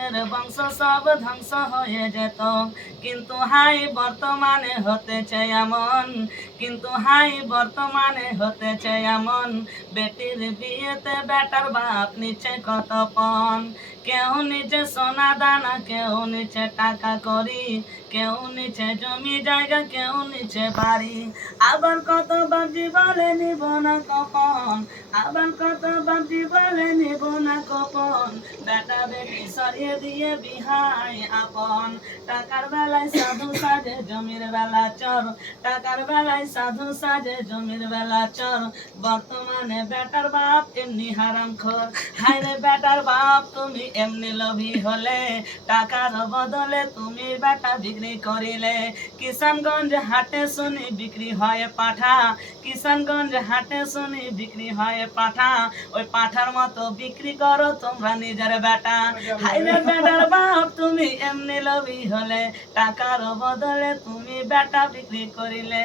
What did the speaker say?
আমাদের বংশ সব ধ্বংস হয়ে যেত। কিন্তু হাই বর্তমানে হতেছে এমন, কিন্তু হাই বর্তমানে হতেছে এমন, বেটির বিয়েতে বেটার বাপ নিচে কত পণ। কেউ নিচে সোনা দানা, কেউ নিচে টাকা করি, কেউ নিচে জমি জায়গা, কেউ নিচে বাড়ি। আবার কত বাপজি বলে নিব না কপন, আবার কত বাপজি বলে নিব না কপন। বেটা বেটি সরিয়ে দিয়ে বিহাই আপন। টাকার বেলায় সাধু সাজে, জমির বেলা চর, টাকার বেলায় সাধু সাজে, জমির বেলা চর। বর্তমানে বেটার বাপ এমনি হারামখোর। হায়রে বেটার বাপ তুমি এমনি লোভী হলে, টাকার বদলে তুমি বেটা বিক্রি করিলে। কিষানগঞ্জ হাটে শুনি বিক্রি হয় পাঠা, কিষানগঞ্জ হাটে শুনি বিক্রি হয় পাঠা। ওই পাঠার মতো বিক্রি করো তোমরা নিজের বেটা। হায়রে বেটার বাপ তুমি এমনি লোভী হলে, টাকার বদলে তুমি বেটা বিক্রি করিলে।